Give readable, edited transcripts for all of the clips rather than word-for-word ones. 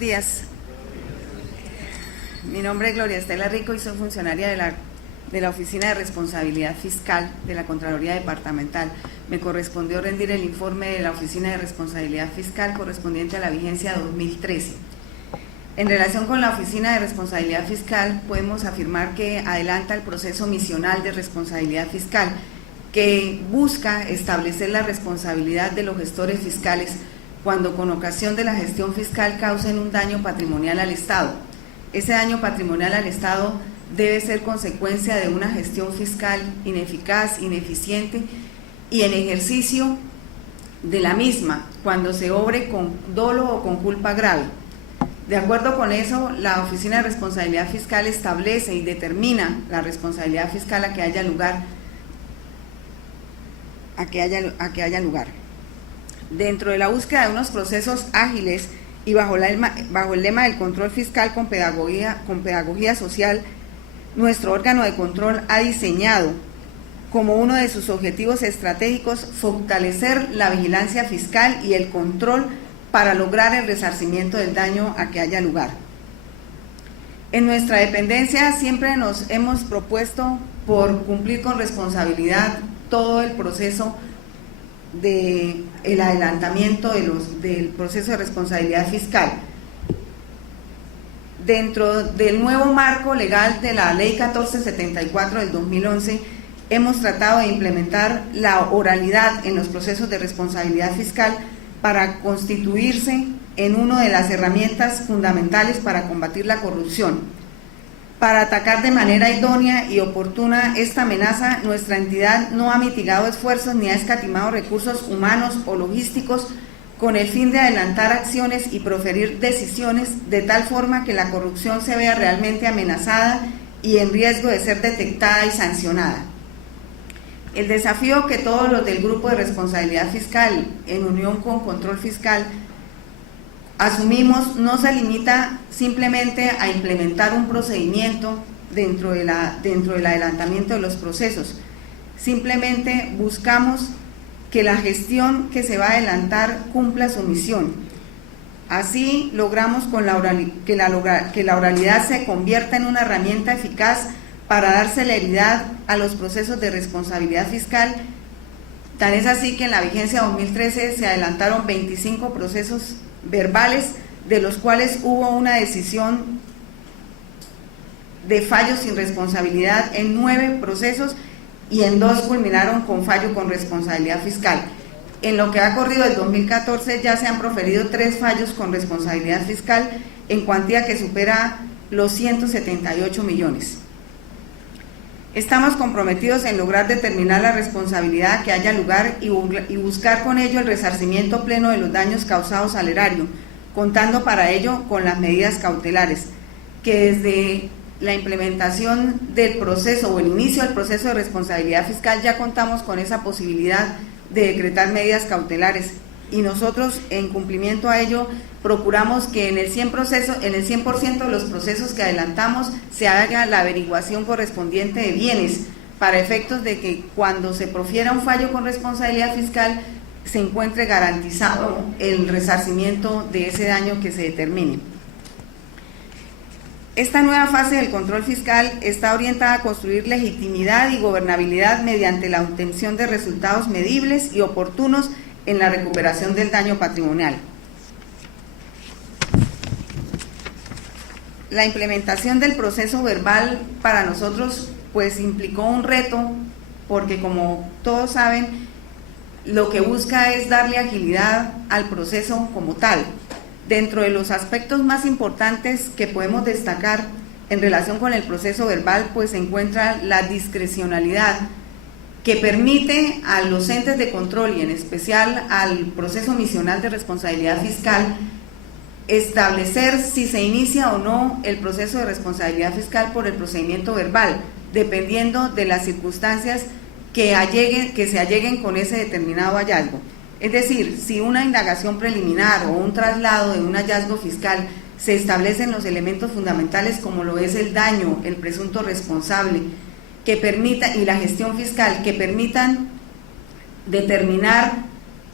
días. Mi nombre es Gloria Estela Rico y soy funcionaria de la Oficina de Responsabilidad Fiscal de la Contraloría Departamental. Me correspondió rendir el informe de la Oficina de Responsabilidad Fiscal correspondiente a la vigencia 2013. En relación con la Oficina de Responsabilidad Fiscal, podemos afirmar que adelanta el proceso misional de responsabilidad fiscal, que busca establecer la responsabilidad de los gestores fiscales cuando con ocasión de la gestión fiscal causen un daño patrimonial al Estado. Ese daño patrimonial al Estado debe ser consecuencia de una gestión fiscal ineficaz, ineficiente y en ejercicio de la misma, cuando se obre con dolo o con culpa grave. De acuerdo con eso, la Oficina de Responsabilidad Fiscal establece y determina la responsabilidad fiscal a que haya lugar. Dentro de la búsqueda de unos procesos ágiles y bajo el lema del control fiscal con pedagogía social, nuestro órgano de control ha diseñado como uno de sus objetivos estratégicos fortalecer la vigilancia fiscal y el control para lograr el resarcimiento del daño a que haya lugar. En nuestra dependencia siempre nos hemos propuesto por cumplir con responsabilidad todo el proceso del adelantamiento del proceso de responsabilidad fiscal. Dentro del nuevo marco legal de la Ley 1474 del 2011, hemos tratado de implementar la oralidad en los procesos de responsabilidad fiscal para constituirse en una de las herramientas fundamentales para combatir la corrupción. Para atacar de manera idónea y oportuna esta amenaza, nuestra entidad no ha mitigado esfuerzos ni ha escatimado recursos humanos o logísticos con el fin de adelantar acciones y proferir decisiones de tal forma que la corrupción se vea realmente amenazada y en riesgo de ser detectada y sancionada. El desafío que todos los del Grupo de Responsabilidad Fiscal, en unión con Control Fiscal, asumimos no se limita simplemente a implementar un procedimiento dentro del adelantamiento de los procesos. Simplemente buscamos que la gestión que se va a adelantar cumpla su misión. Así logramos que la oralidad se convierta en una herramienta eficaz para dar celeridad a los procesos de responsabilidad fiscal. Tan es así que en la vigencia 2013 se adelantaron 25 procesos verbales, de los cuales hubo una decisión de fallo sin responsabilidad en 9 procesos y en 2 culminaron con fallo con responsabilidad fiscal. En lo que ha corrido el 2014 ya se han proferido 3 fallos con responsabilidad fiscal en cuantía que supera los 178 millones. Estamos comprometidos en lograr determinar la responsabilidad que haya lugar y buscar con ello el resarcimiento pleno de los daños causados al erario, contando para ello con las medidas cautelares, que desde la implementación del proceso o el inicio del proceso de responsabilidad fiscal ya contamos con esa posibilidad de decretar medidas cautelares y nosotros en cumplimiento a ello procuramos que en el 100% de los procesos que adelantamos se haga la averiguación correspondiente de bienes para efectos de que cuando se profiera un fallo con responsabilidad fiscal se encuentre garantizado el resarcimiento de ese daño que se determine. Esta nueva fase del control fiscal está orientada a construir legitimidad y gobernabilidad mediante la obtención de resultados medibles y oportunos en la recuperación del daño patrimonial. La implementación del proceso verbal para nosotros pues implicó un reto porque como todos saben lo que busca es darle agilidad al proceso como tal. Dentro de los aspectos más importantes que podemos destacar en relación con el proceso verbal pues se encuentra la discrecionalidad que permite a los entes de control y en especial al proceso misional de responsabilidad fiscal establecer si se inicia o no el proceso de responsabilidad fiscal por el procedimiento verbal, dependiendo de las circunstancias que se alleguen con ese determinado hallazgo. Es decir, si una indagación preliminar o un traslado de un hallazgo fiscal se establecen los elementos fundamentales como lo es el daño, el presunto responsable, y la gestión fiscal que permitan determinar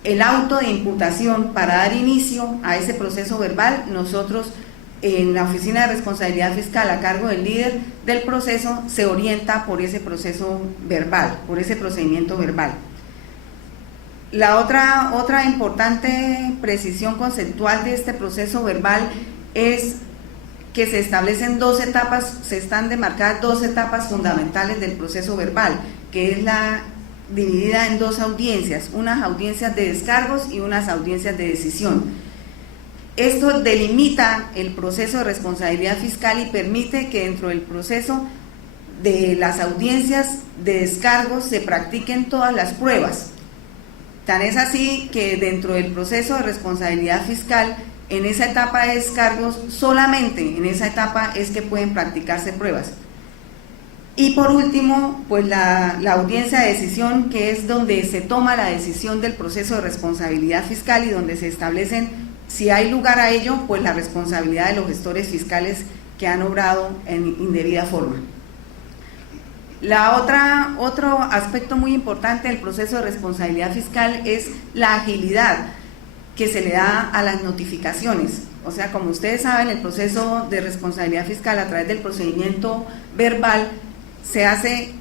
el auto de imputación para dar inicio a ese proceso verbal, nosotros en la Oficina de Responsabilidad Fiscal a cargo del líder del proceso se orienta por ese proceso verbal, por ese procedimiento verbal. La otra importante precisión conceptual de este proceso verbal es que se establecen dos etapas, se están demarcadas dos etapas fundamentales del proceso verbal, que es la dividida en dos audiencias, unas audiencias de descargos y unas audiencias de decisión. Esto delimita el proceso de responsabilidad fiscal y permite que dentro del proceso de las audiencias de descargos se practiquen todas las pruebas. Tan es así que dentro del proceso de responsabilidad fiscal, en esa etapa de descargos, solamente en esa etapa es que pueden practicarse pruebas. Y por último, pues la audiencia de decisión, que es donde se toma la decisión del proceso de responsabilidad fiscal y donde se establecen, si hay lugar a ello, pues la responsabilidad de los gestores fiscales que han obrado en indebida forma. Otro aspecto muy importante del proceso de responsabilidad fiscal es la agilidad que se le da a las notificaciones. O sea, como ustedes saben, el proceso de responsabilidad fiscal a través del procedimiento verbal se hace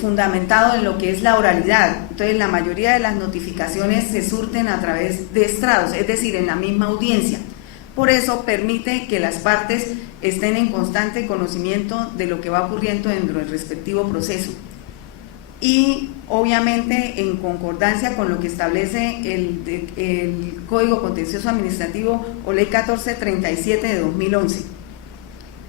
fundamentado en lo que es la oralidad. Entonces, la mayoría de las notificaciones se surten a través de estrados, es decir, en la misma audiencia. Por eso permite que las partes estén en constante conocimiento de lo que va ocurriendo dentro del respectivo proceso. Y obviamente en concordancia con lo que establece el Código Contencioso Administrativo o Ley 1437 de 2011,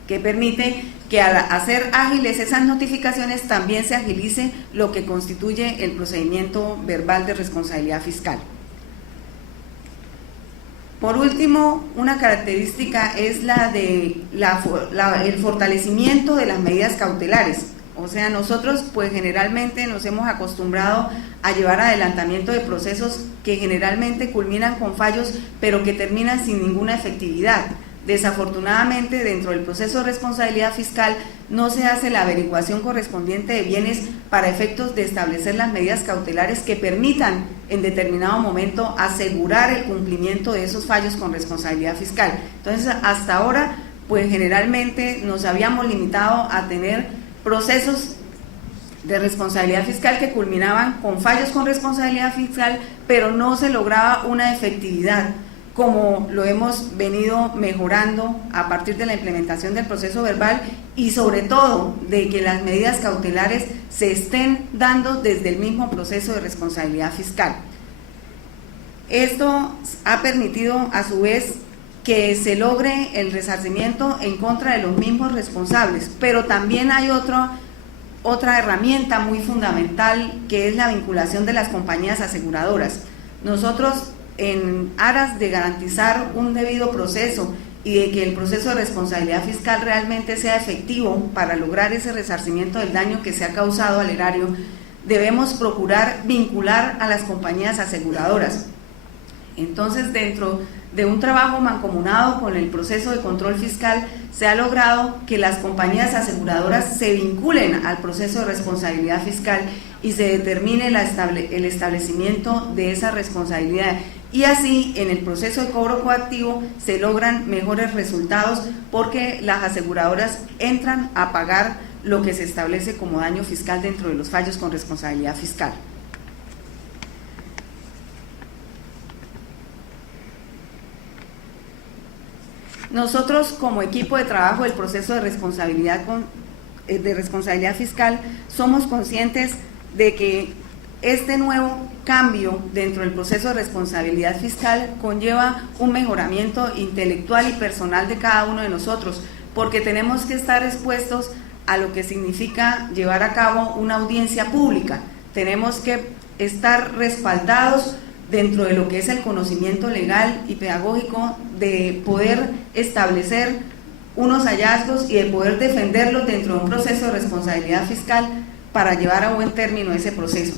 que permite que al hacer ágiles esas notificaciones también se agilice lo que constituye el procedimiento verbal de responsabilidad fiscal. Por último, una característica es la de el fortalecimiento de las medidas cautelares. O sea, nosotros pues generalmente nos hemos acostumbrado a llevar adelantamiento de procesos que generalmente culminan con fallos, pero que terminan sin ninguna efectividad. Desafortunadamente, dentro del proceso de responsabilidad fiscal no se hace la averiguación correspondiente de bienes para efectos de establecer las medidas cautelares que permitan en determinado momento asegurar el cumplimiento de esos fallos con responsabilidad fiscal. Entonces, hasta ahora, pues generalmente nos habíamos limitado a tener procesos de responsabilidad fiscal que culminaban con fallos con responsabilidad fiscal, pero no se lograba una efectividad, como lo hemos venido mejorando a partir de la implementación del proceso verbal y sobre todo de que las medidas cautelares se estén dando desde el mismo proceso de responsabilidad fiscal. Esto ha permitido a su vez que se logre el resarcimiento en contra de los mismos responsables, pero también hay otra herramienta muy fundamental, que es la vinculación de las compañías aseguradoras. Nosotros, en aras de garantizar un debido proceso y de que el proceso de responsabilidad fiscal realmente sea efectivo para lograr ese resarcimiento del daño que se ha causado al erario, debemos procurar vincular a las compañías aseguradoras. Entonces, dentro de un trabajo mancomunado con el proceso de control fiscal, se ha logrado que las compañías aseguradoras se vinculen al proceso de responsabilidad fiscal y se determine el establecimiento de esa responsabilidad. Y así, en el proceso de cobro coactivo se logran mejores resultados porque las aseguradoras entran a pagar lo que se establece como daño fiscal dentro de los fallos con responsabilidad fiscal. Nosotros, como equipo de trabajo del proceso de responsabilidad fiscal, somos conscientes de que este nuevo cambio dentro del proceso de responsabilidad fiscal conlleva un mejoramiento intelectual y personal de cada uno de nosotros, porque tenemos que estar expuestos a lo que significa llevar a cabo una audiencia pública. Tenemos que estar respaldados dentro de lo que es el conocimiento legal y pedagógico, de poder establecer unos hallazgos y de poder defenderlos dentro de un proceso de responsabilidad fiscal para llevar a buen término ese proceso.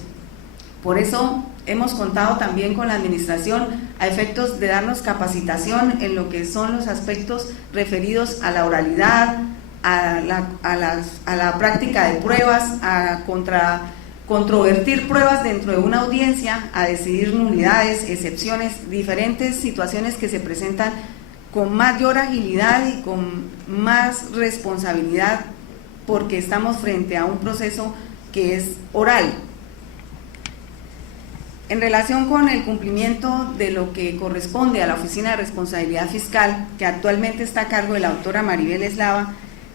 Por eso hemos contado también con la administración a efectos de darnos capacitación en lo que son los aspectos referidos a la oralidad, a la práctica de pruebas, contra controvertir pruebas dentro de una audiencia, a decidir nulidades, excepciones, diferentes situaciones que se presentan con mayor agilidad y con más responsabilidad, porque estamos frente a un proceso que es oral. En relación con el cumplimiento de lo que corresponde a la Oficina de Responsabilidad Fiscal, que actualmente está a cargo de la doctora Maribel Eslava,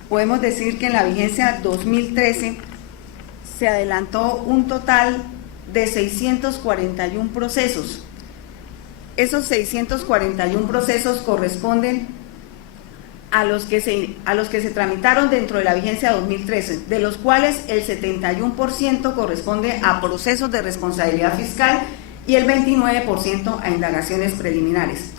podemos decir que en la vigencia 2013 se adelantó un total de 641 procesos. Esos 641 procesos corresponden a los que se tramitaron dentro de la vigencia 2013, de los cuales el 71% corresponde a procesos de responsabilidad fiscal y el 29% a indagaciones preliminares.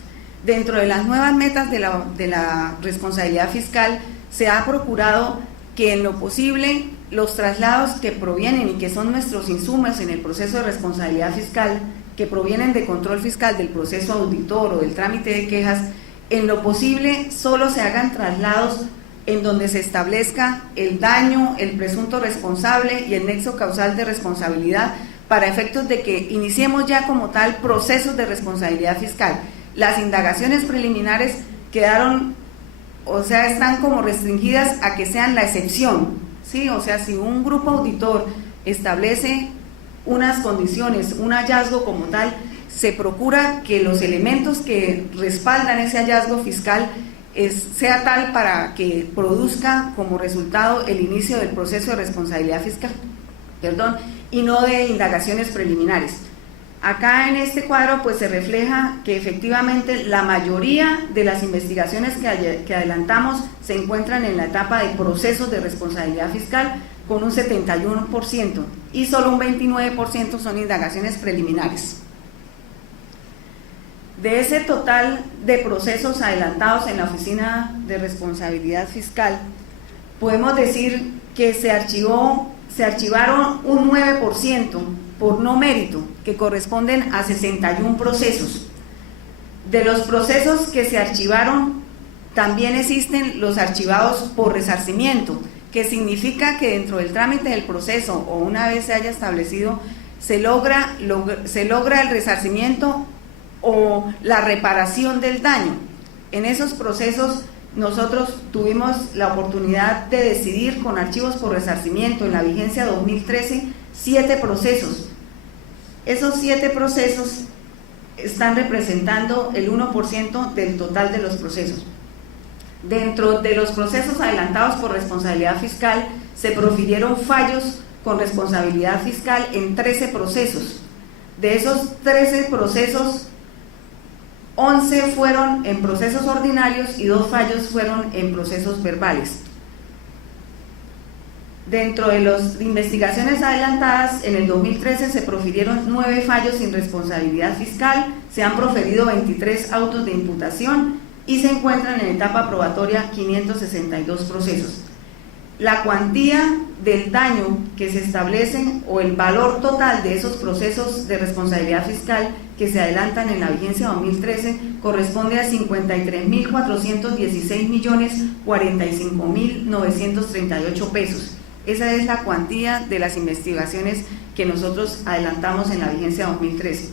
Dentro de las nuevas metas de la responsabilidad fiscal, se ha procurado que en lo posible los traslados que provienen y que son nuestros insumos en el proceso de responsabilidad fiscal, que provienen de control fiscal, del proceso auditor o del trámite de quejas, en lo posible solo se hagan traslados en donde se establezca el daño, el presunto responsable y el nexo causal de responsabilidad, para efectos de que iniciemos ya como tal procesos de responsabilidad fiscal. Las indagaciones preliminares quedaron, o sea, están como restringidas a que sean la excepción, ¿sí? O sea, si un grupo auditor establece unas condiciones, un hallazgo como tal, se procura que los elementos que respaldan ese hallazgo fiscal sea tal para que produzca como resultado el inicio del proceso de responsabilidad fiscal, y no de indagaciones preliminares. Acá en este cuadro pues se refleja que efectivamente la mayoría de las investigaciones que adelantamos se encuentran en la etapa de procesos de responsabilidad fiscal, con un 71%, y solo un 29% son indagaciones preliminares. De ese total de procesos adelantados en la Oficina de Responsabilidad Fiscal, podemos decir que se archivaron un 9% por no mérito, que corresponden a 61 procesos. De los procesos que se archivaron, también existen los archivados por resarcimiento, que significa que dentro del trámite del proceso, o una vez se haya establecido, se logra el resarcimiento o la reparación del daño. En esos procesos nosotros tuvimos la oportunidad de decidir con archivos por resarcimiento en la vigencia 2013 7 procesos. Esos 7 procesos están representando el 1% del total de los procesos. Dentro de los procesos adelantados por responsabilidad fiscal se profirieron fallos con responsabilidad fiscal en 13 procesos. De esos 13 procesos, 11 fueron en procesos ordinarios y 2 fallos fueron en procesos verbales. Dentro de las investigaciones adelantadas, en el 2013 se profirieron 9 fallos sin responsabilidad fiscal, se han proferido 23 autos de imputación y se encuentran en etapa probatoria 562 procesos. La cuantía del daño que se establece o el valor total de esos procesos de responsabilidad fiscal que se adelantan en la vigencia 2013 corresponde a 53.416.045.938 pesos. Esa es la cuantía de las investigaciones que nosotros adelantamos en la vigencia 2013.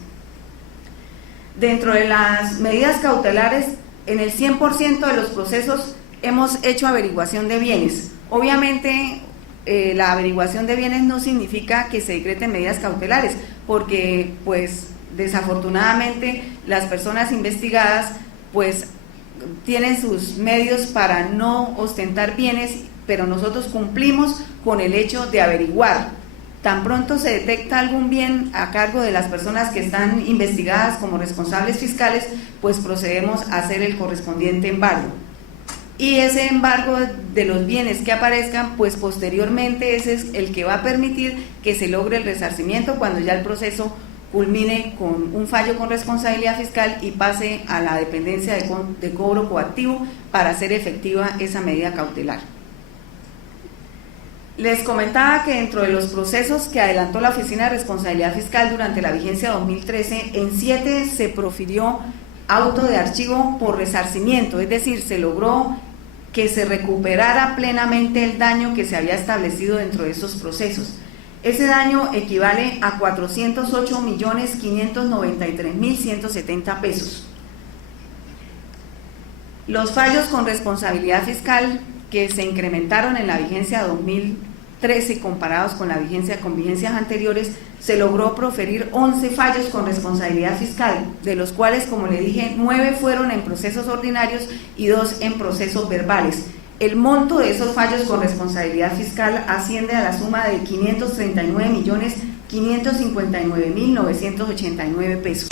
Dentro de las medidas cautelares, en el 100% de los procesos hemos hecho averiguación de bienes. Obviamente, la averiguación de bienes no significa que se decreten medidas cautelares, porque pues desafortunadamente las personas investigadas pues tienen sus medios para no ostentar bienes, pero nosotros cumplimos con el hecho de averiguar. Tan pronto se detecta algún bien a cargo de las personas que están investigadas como responsables fiscales, pues procedemos a hacer el correspondiente embargo. Y ese embargo de los bienes que aparezcan, pues posteriormente ese es el que va a permitir que se logre el resarcimiento cuando ya el proceso culmine con un fallo con responsabilidad fiscal y pase a la dependencia de cobro coactivo para hacer efectiva esa medida cautelar. Les comentaba que dentro de los procesos que adelantó la Oficina de Responsabilidad Fiscal durante la vigencia 2013, en 7 se profirió auto de archivo por resarcimiento, es decir, se logró que se recuperara plenamente el daño que se había establecido dentro de esos procesos. Ese daño equivale a 408.593.170 pesos. Los fallos con responsabilidad fiscal que se incrementaron en la vigencia 2013 comparados con vigencias anteriores, se logró proferir 11 fallos con responsabilidad fiscal, de los cuales, como le dije, 9 fueron en procesos ordinarios y 2 en procesos verbales. El monto de esos fallos con responsabilidad fiscal asciende a la suma de 539.559.989 pesos.